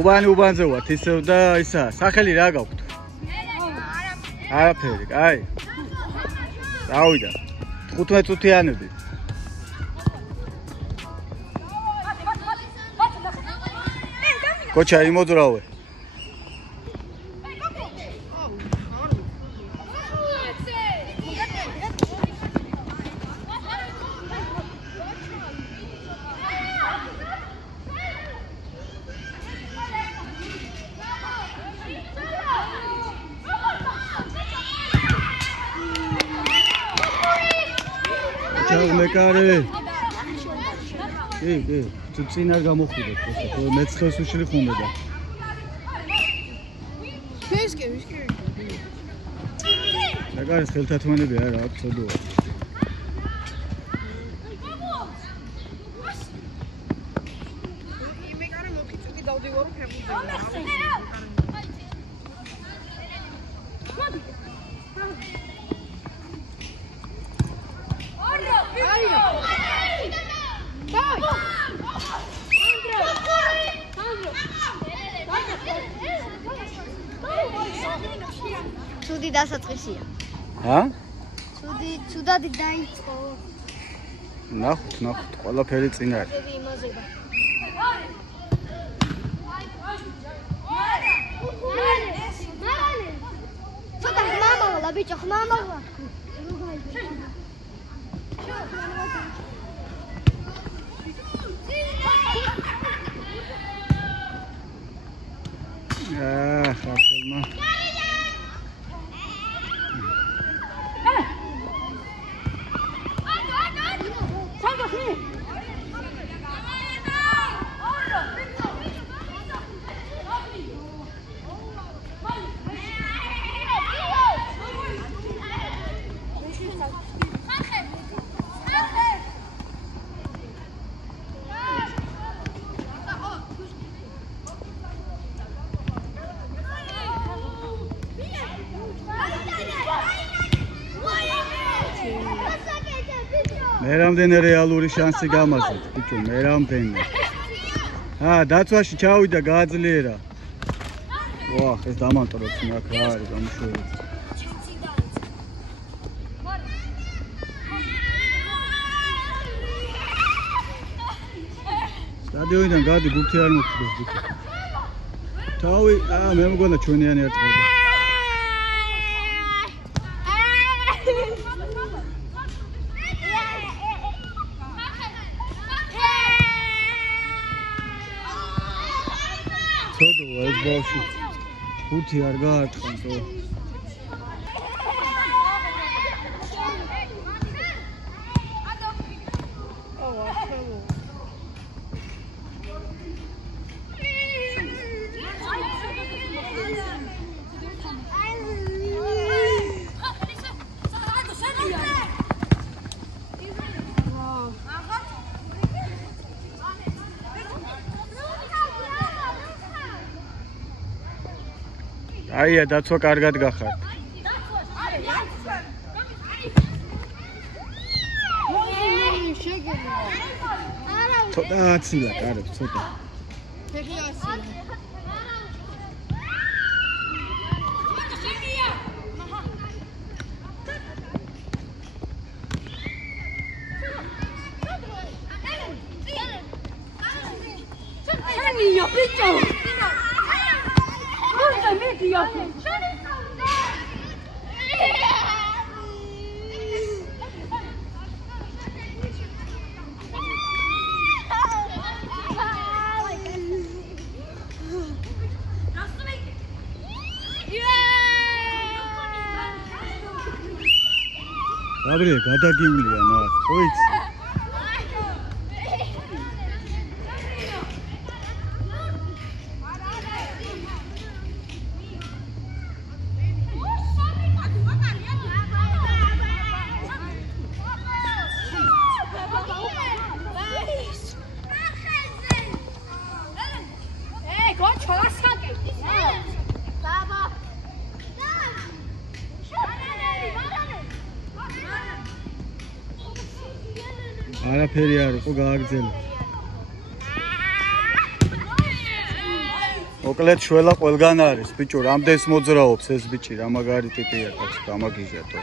უბანზე ვართ ისევ და ისა სახელი რა გაქვთ? არაფერი, კაი. დავიდა. 15 წუთიანები. კოჩა იმოძრავე. მეკარე. კი, თუ წინ არ გამოხვიდეთ, ხო, მეცხეს უშლი ხომდა და. ვისკი. მეკარე ხელთათმანები არა აქვს ცოდოა. მეკარე მოკიწვი დავდივარო ფეხბურთზე. ცუდი დასაწყისია. ცუდად დაიწყო. ნახოთ, ყველაფერი წინ არის. ცოტა ხმამაღლა, ბიჭო, ხმამაღლა. ხალხმა მე რამდენი რეალური შანსი გამარჯვეთ, ბიჭო, მე რამდენი. დაცვაში ჩავიდა, გააძლიერა. ვახ, ეს დამანტვროთ მაგ რა არის გამოშვებული. სტადიონიდან გადი, გუქი არ მოხდეს, ბიჭო. თავი, მე მგონა ჩვენიანი არ წავიდა. ეს ბავშვი ხუთი არ გაარტყმო. აია, დაცვა კარგად გახართ. ცოტა აცილა, კარებს, ცოტა. გაბრიე, გადაგივლია ნახ, ხო იცი? არაფერი არ იყო გააგრძელა. მოკლედ შველა ყველგან არის, ბიჭო, რამდენს მოძრაობს ეს ბიჭი, რა მაგარი ტიპია, კაცი, გამაგიზეთო.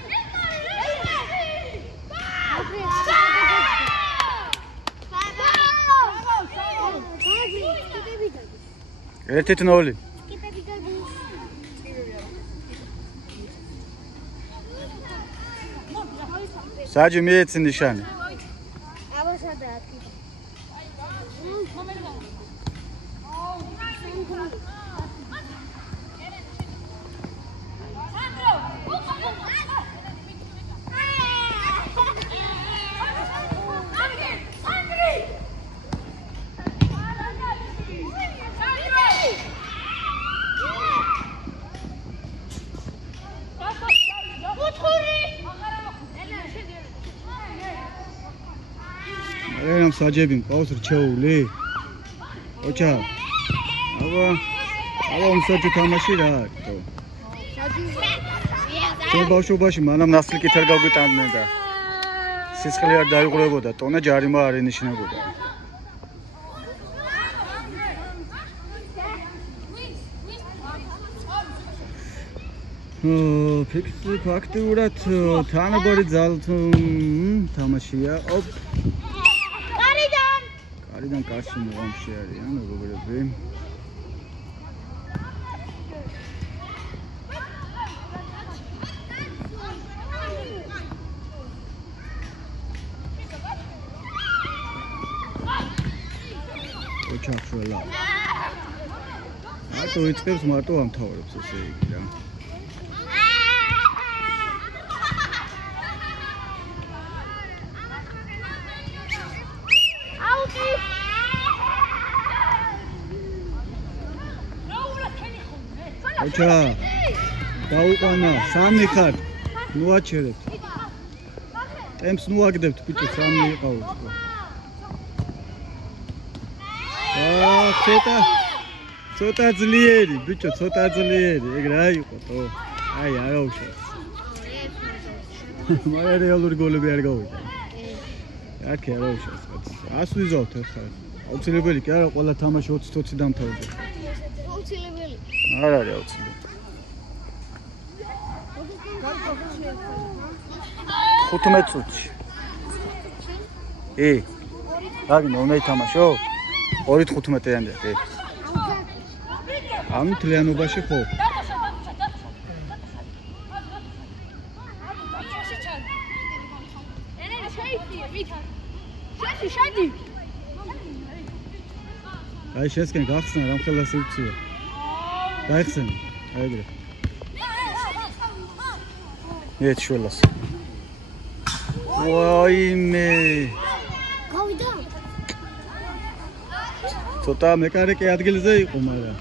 ერთით 0. საჯი მიეცი ნიშანი. რამ საჯები მყავს რჩეული? ოჩა. აბა უმსაჯი თამაში რა აკეთო? საჯი. ბავშვობაში მანამ ნასლიკით არ გაგვიტანდნენ და სისხლი არ დაიღურებოდა, ტონა ჯარიმა არ ენიშნებოდა. ფაქტიურად თანაბარი ძალით თამაშია. კარიდან კარში მოამში არიან როგორები. ოჩახშველა. მარტო იწყებს, მარტო ამთავრებს ესე იგი რა. ოჩა დაუყანა 3 ხარ ნუ აჩერებთ ტემპს ნუ აგდებთ ბიჭო 3 იყავთ ცოტა ძლიერი ბიჭო ცოტა ძლიერი ეგ რა იყოთო აი არა უშავს მაგრამ რეალური გოლები არ გავიდა აქ არა უშავს ას ვიზავთ ახლა აუცილებელი კი არა ყველა თამაში 20-20 დამთავრდა აუცილებელი არ არის აუცილებელი 15 წუთში რაგინ უნდა ითამაშო 2:15-ამდე კი ამ თლიანობაში ხო აი შესკენ გახსნა რამ ხელა სიუცია დაიხსენე აი ეგრე ერთ შველას ვაიმე გავიდა ცოტა მეკარიკე ადგილზე იყო მაგრამ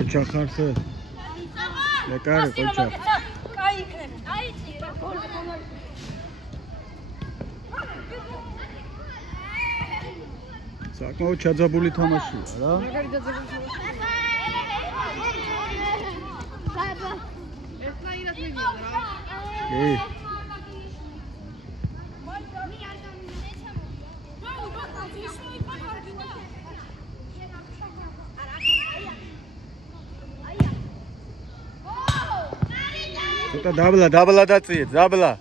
ოჩა ხარხე ლეკარი ოჩა კაი იქნება აიცი რა საკმაოდ ჩაძაბული თამაშია რა მაგარი დაძაბული ბაბა ერთნაირად მივიდა რა კი ცოტა დაბლა დაწიეთ დაბლა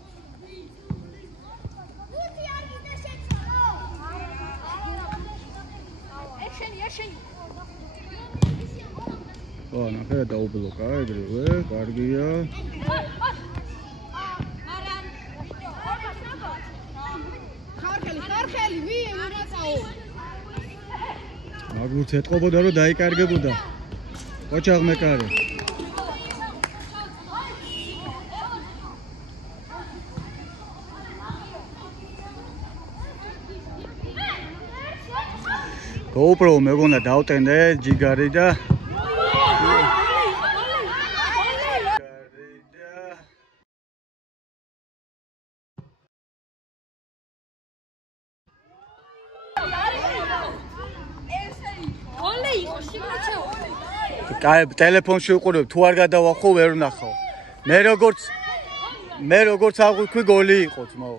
ნახე დაუბლოკა ეგრევე კარგია აგურც ეთყობოდა რომ დაიკარგებოდა. ოჩაღ მეკარე. GoPro მეგონა დავტენდე ჯიგარი და კაი ტელეფონში უყურებ თუ არ გადავახო ვერ ვნახავ მე როგორც აღვიქვი გოლი იყო ძმაო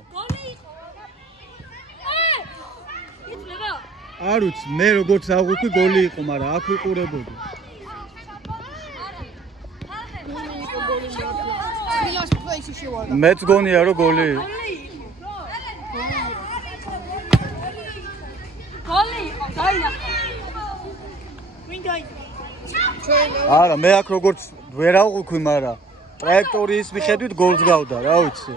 არ ვიცი მე როგორც აღვიქვი გოლი იყო მაგრამ აქ ვიყურებოდი მეც გონია რომ გოლი იყო არა მე აქ როგორც ვერ აღვიქვი მაგრამ ტრაექტორიის მიხედვით გოლს გავდა რა ვიცი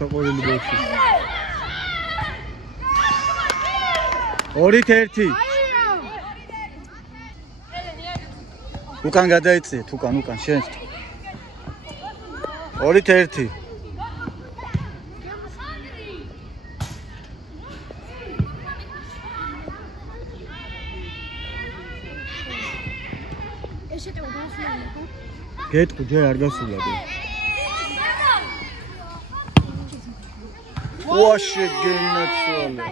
საყვარელი ბოქსი 2-1 უკან გადაიწიეთ უკან შენს 2-1 გეტყვი ჯერ არ გასულა ვაში გენაცვალე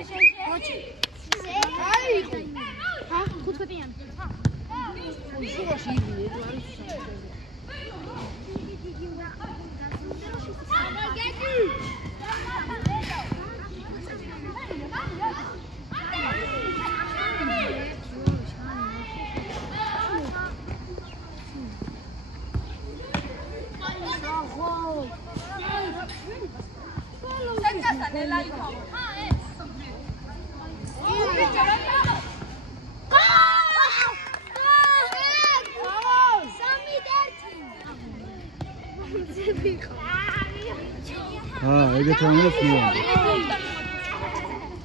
ეგეთ ამას მიანდა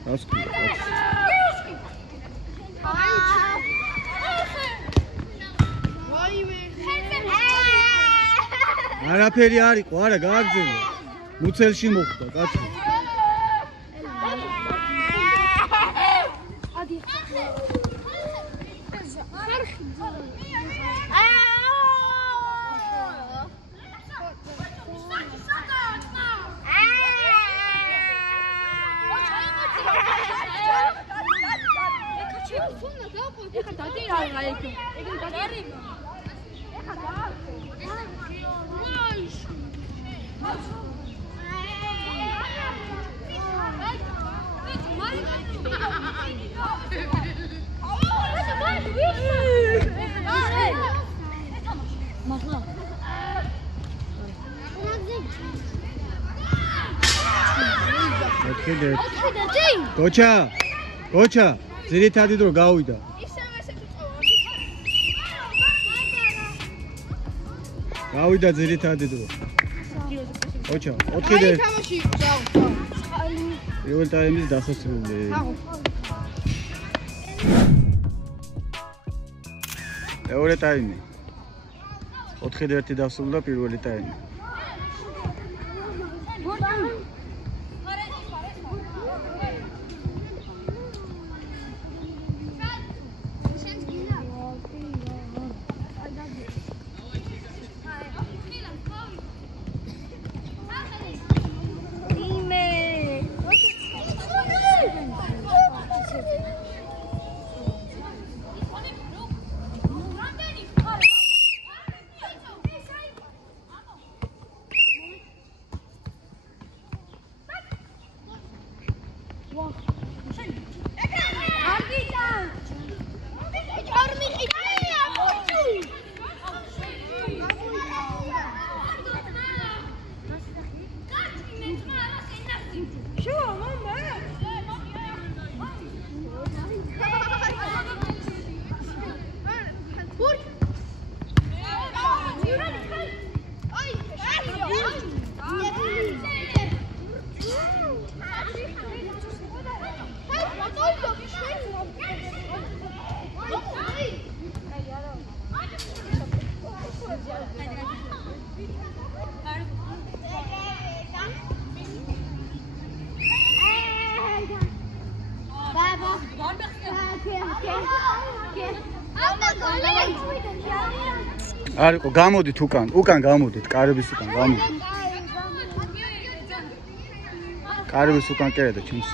რას ქვია არაფერი არ იყო არა გააგზავნე მუცელში მოხვდა კაცო გოჩა ძირითადი დრო გავიდა ძირითადი დრო გოჩა 4-1 პირველ ტაიმის დასასრული მეორე ტაიმი 4-1 დასრულდა პირველი ტაიმი არ იყო, გამოდით უკან გამოდით, კარების უკან გამოდით. კარების უკან კერდა ჩემს.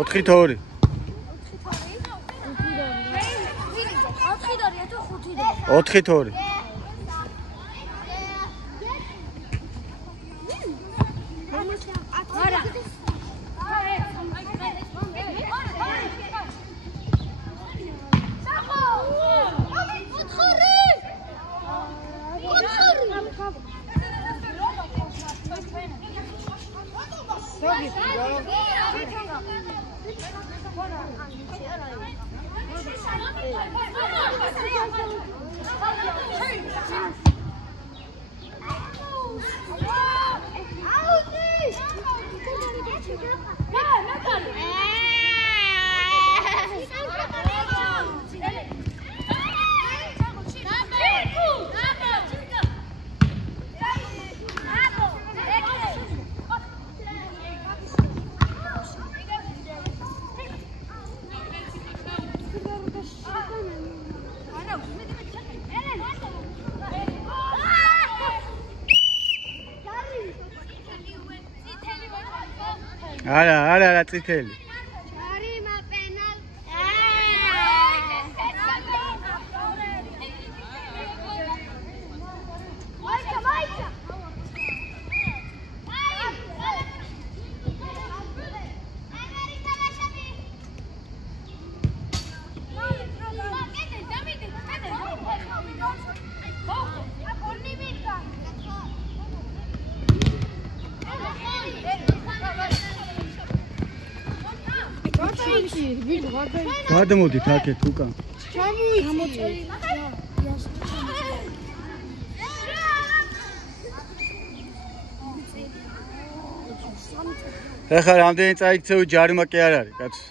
ოთხი თორი. ოთხი თორი. არა წითელი. გადმოდით აქეთ უკან. ეხლა რამდენი წაიქცევი ჯარიმა კი არ არის, კაცო.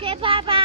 კე პაპა.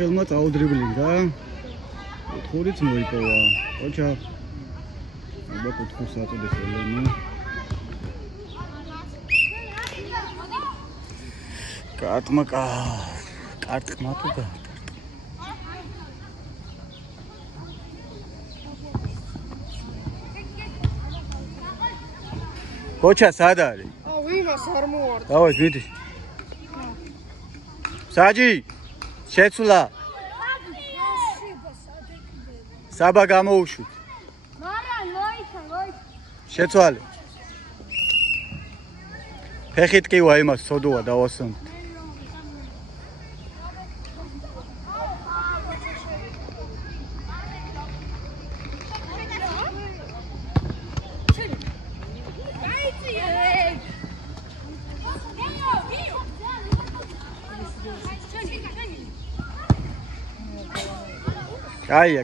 ხელმა წაუდრიბლინგა. ოთხურიც მოიპოვა. ოჩა. აბა ოთხურს აწოდეს ელენი. კარტმა თუ გა. კოჩა სად არის? ვინას არ მოარ. დავაი მიდი. საჯი შეცვლა. საბა გამოუშვით. შეცვალე. ფეხით კი ვა იმას სოდოა დავასვენ.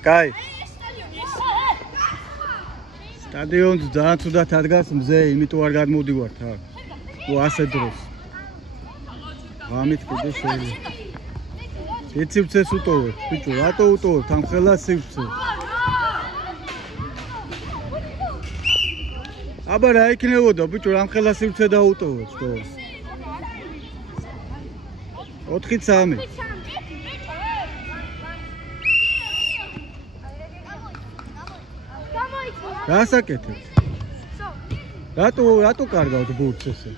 კაი. სტადიონს ძალიან ცუდად ადგას მზე, იმიტომ არ გადმოვდივართ აქ. ასე დროს. ღამით კიდე შეიძლება. ეცივცეს უტოვებ, ბიჭო, რატო უტოვებ ამ ხელა სივცე? აბა რა იქნებოდა, ბიჭო, ამ ხელა სივცე დაუტოვებ, ხო? 4-3. რა საკეთებ? რატო კარგავთ ბურთს ესე?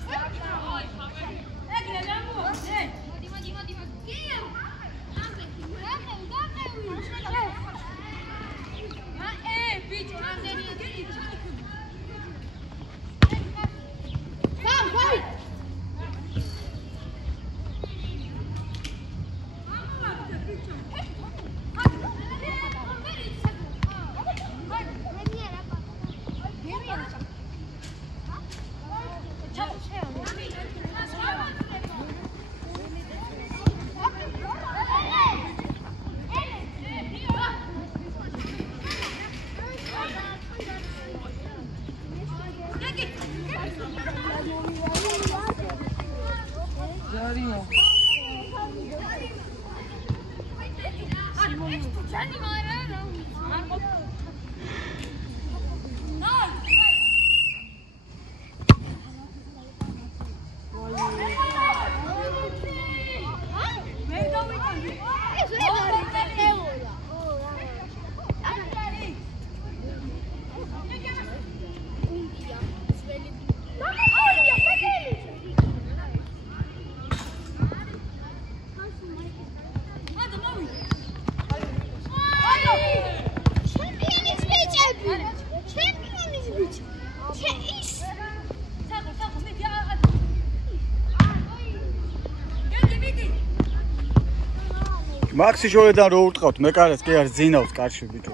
მაქსი შორედან რო ურტყავთ, მე კარეს კი არ ზინავს კარში ბიჭო.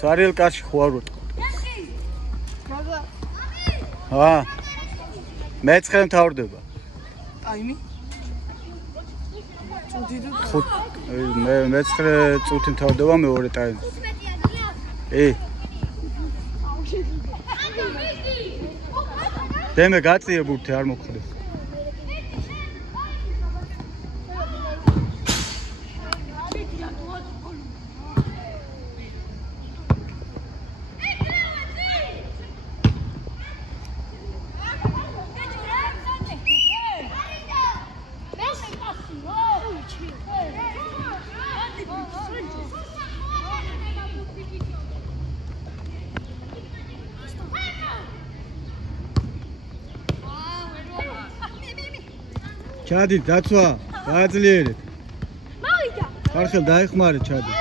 ცარიელ კარში ხო არ ურტყავთ. მე-9 მთავრდება. ტაიმი? მე-9 წუთი მთავრდება, მე 2 ტაიმი. დემე გაწიე ბურთი არ მოგხდეს. ჩადი დაცვა, გააძლიერეთ. მოვიდა. ხარხელ დაიხმარე ჩადი.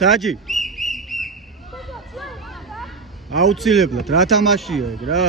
საჯი აუცილებლად რა თამაშია ეგ რა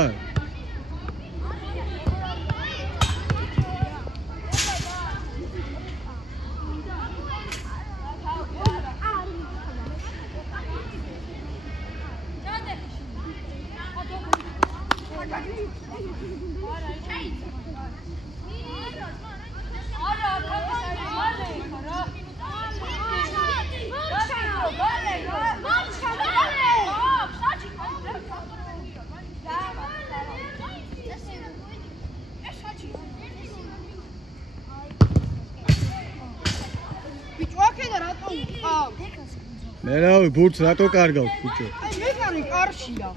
მე რავი ბურთს რატო კარგავთ ბიჭო აი მე კარი კარშია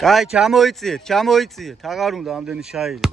კაი, ჩამოიწიეთ, აღარ უნდა ამდენი შაირი.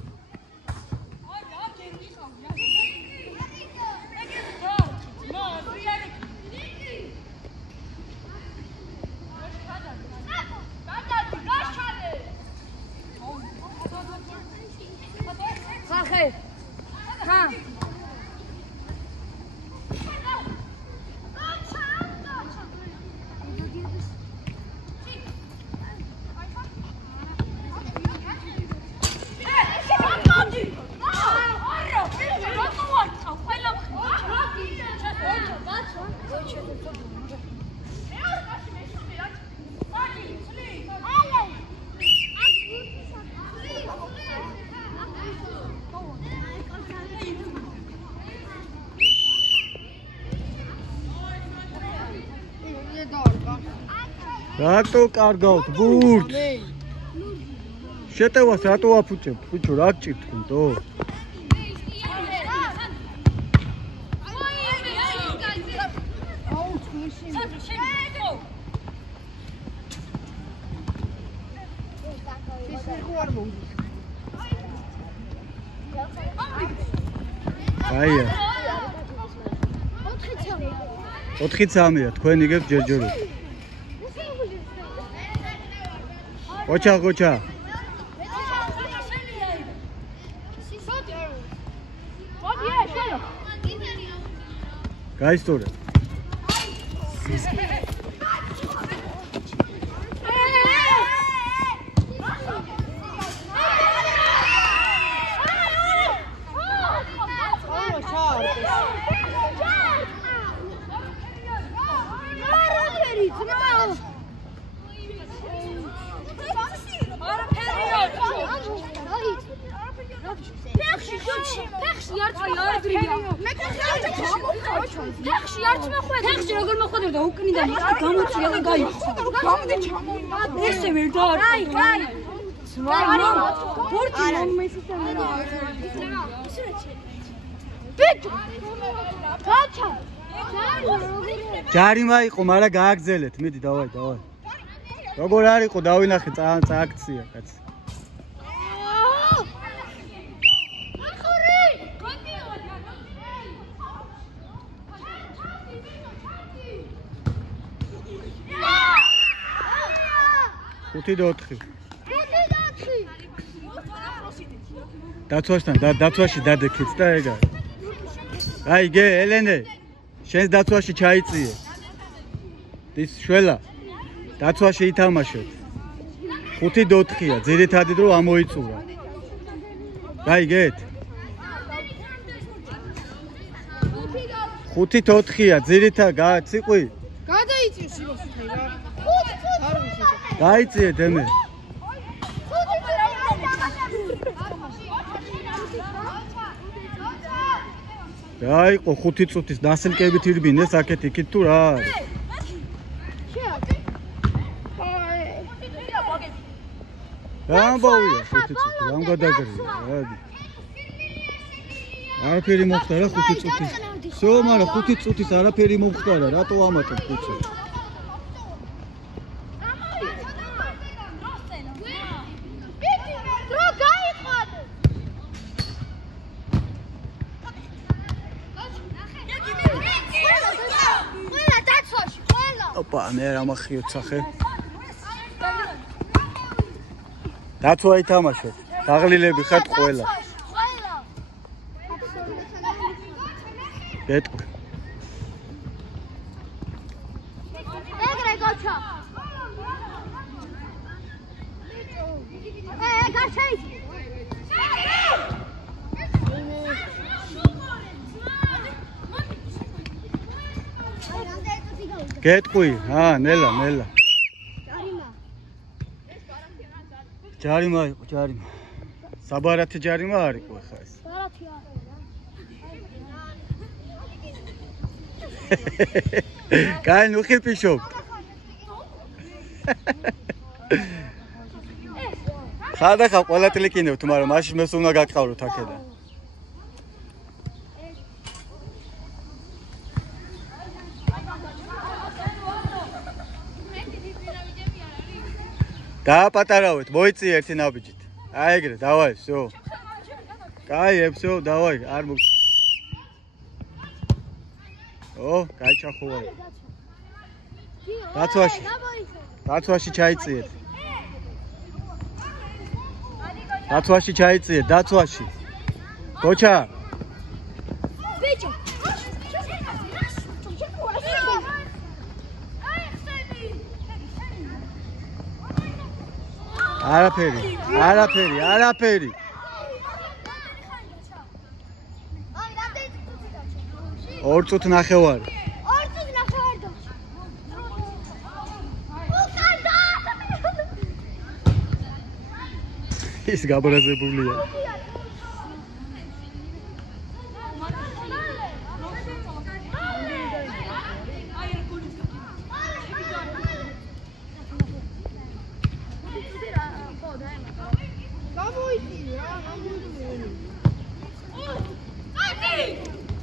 რატო კარგავთ ბურთს? შეტევას რატო აფუჭებთ? ბიჭო, რა გჭირთ თქვენთო? აია. 4-3-ია, თქვენ იგებთ ჯერჯერობით. Gocha. Guys, store. ჯარიმა იყო, მაგრამ გააგზელეთ, მიდი, დავაი. როგორ არ იყო, დავინახე, წააქცია, კაცი. ხუთი და 4. დაცვაში დადექეთ და ეგა. აი, გე, ელენე. შენს დაცვაში ჩაიწიე. ის შველა. დაცვაში ითამაშეთ. 5 და 4-ია, ძირითადი დრო ამოიწურა. გაიგეთ? 5 და 4-ია, ძირითადი, ციყვი. გადაიწიოს იმას რა. გაიწიე დემე. დაიყო 5 წუთის დასელკებით ირბინეს აქეთ იქით თუ რა არის? რა ამბავია 5 წუთი, რამ გადაგრია? არაფერი მოხდა რა 5 წუთის. всё, მაგრამ 5 წუთის არაფერი მოხდა რა, რატო ამატებ 5 წუთს? ოპა, მე რა მახიოთ სახე. დაცვა ითამაშეთ. დაღლილები ხართ ყველა. გეტყვი. ეგრე გოჩა. გარჩეი. გეტყვი, ნელა. ჯარიმა იყო, ჯარიმა. საბარათი ჯარიმა არ იყო ხა ეს. ბარათია. კაი, ნუ ხიფიშობ. ხადახა ყველა ტილიკინებთ, მაგრამ მაშინ მეს უნდა გაკყავროთ აქედან. დააპატარავეთ, მოიწი ერთი ნაბიჯით. აი ეგრე, დავაი, всё. კაი, всё, დავაი, არ მოგ. ო, კაი ჩახოვარი. დაცვაში. დაცვაში ჩაიწიეთ. დაცვაში ჩაიწიეთ, დაცვაში. გოჩა. ბიჭო. არაფერი. აი, რამდენი წუთი 2 წუთი ნახევარი. 2 წუთი ნახევარი და. ის გაბრაზებულია.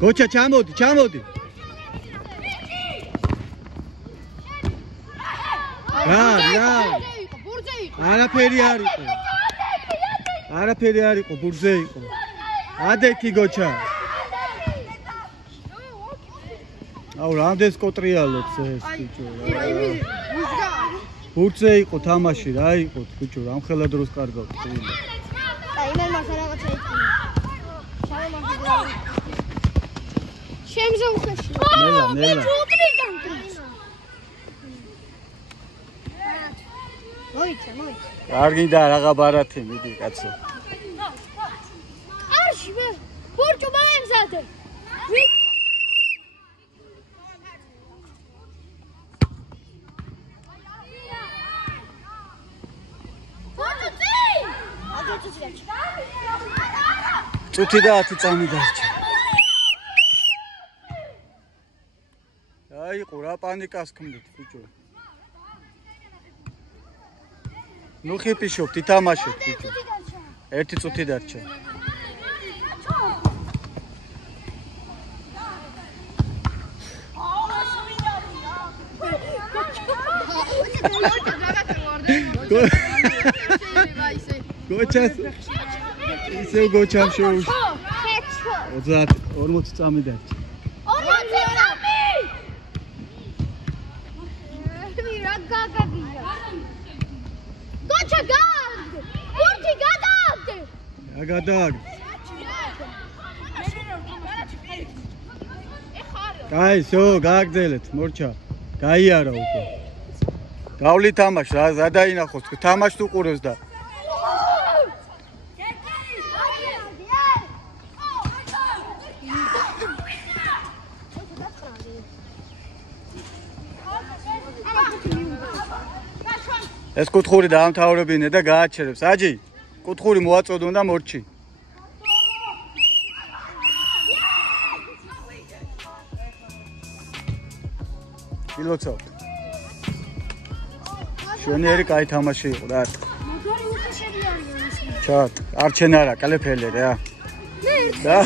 გოჩა ჩამოდი, ჩამოდი. რა. არაფერი არ იყო. არაფერი არ იყო, ბურზე იყო. ადექი გოჩა. აუ, რამდენს კოტრიალებს ეს ბიჭო. ბურზე იყო თამაში, რა იყო ბიჭო, რამხელა დროს კარგავთ. აი, მე მას რაღაცა იწინა. შემზე უხეში. ნელა. მოიცა. კარგი და რაღა ბარათი, მიდი კაცო. არში მე. ბურჭო მაემზადე. წუთი და 10 წამი დარჩა. აიყო რა პანიკას ქმნით ბიჭო. ნუ ხიპიშობთ, ითამაშეთ ბიჭო. 1 წუთი დარჩა. გოჩას ისევ გოჩამ შეუშ 30-40 წამი დარჩა. 40 წამი! რა გაგაგია? გოჩა გააგდე! ბურთი გადააგდე! რა გადააგდე? კაი, всё, გააგრძელეთ, მორჩა. გაიარა უკვე. გავლი თამაშ, რა ზადაინახოს, თამაშს უყურებს და ეს კუთხური დაამთავრებინე და გააჩერებს. აჯი, კუთხური მოაწოდონ და მორჩი. ილოცავთ. შვენიერი კაი თამაში იყო რა. მაგარი უხეშები არის ეს. ჩატ, არჩენარა, კალეფელე რა. და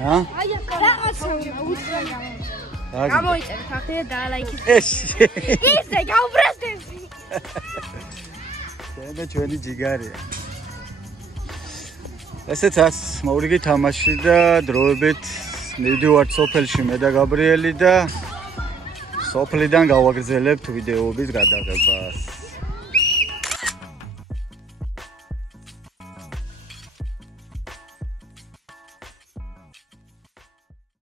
ჰა? აი, რაღაცა უცხრა. გამოიწერე ფაქტი და დაალაიქეთ. ეს ისე გავბრაზდეს. და ჩვენი ჯიგარია. ესეც მოვრიგი თამაში და დროებით მივდივართ სოფელში მე და გაბრიელი და სოფლიდან გავაგრძელებთ ვიდეოების გადაღებას.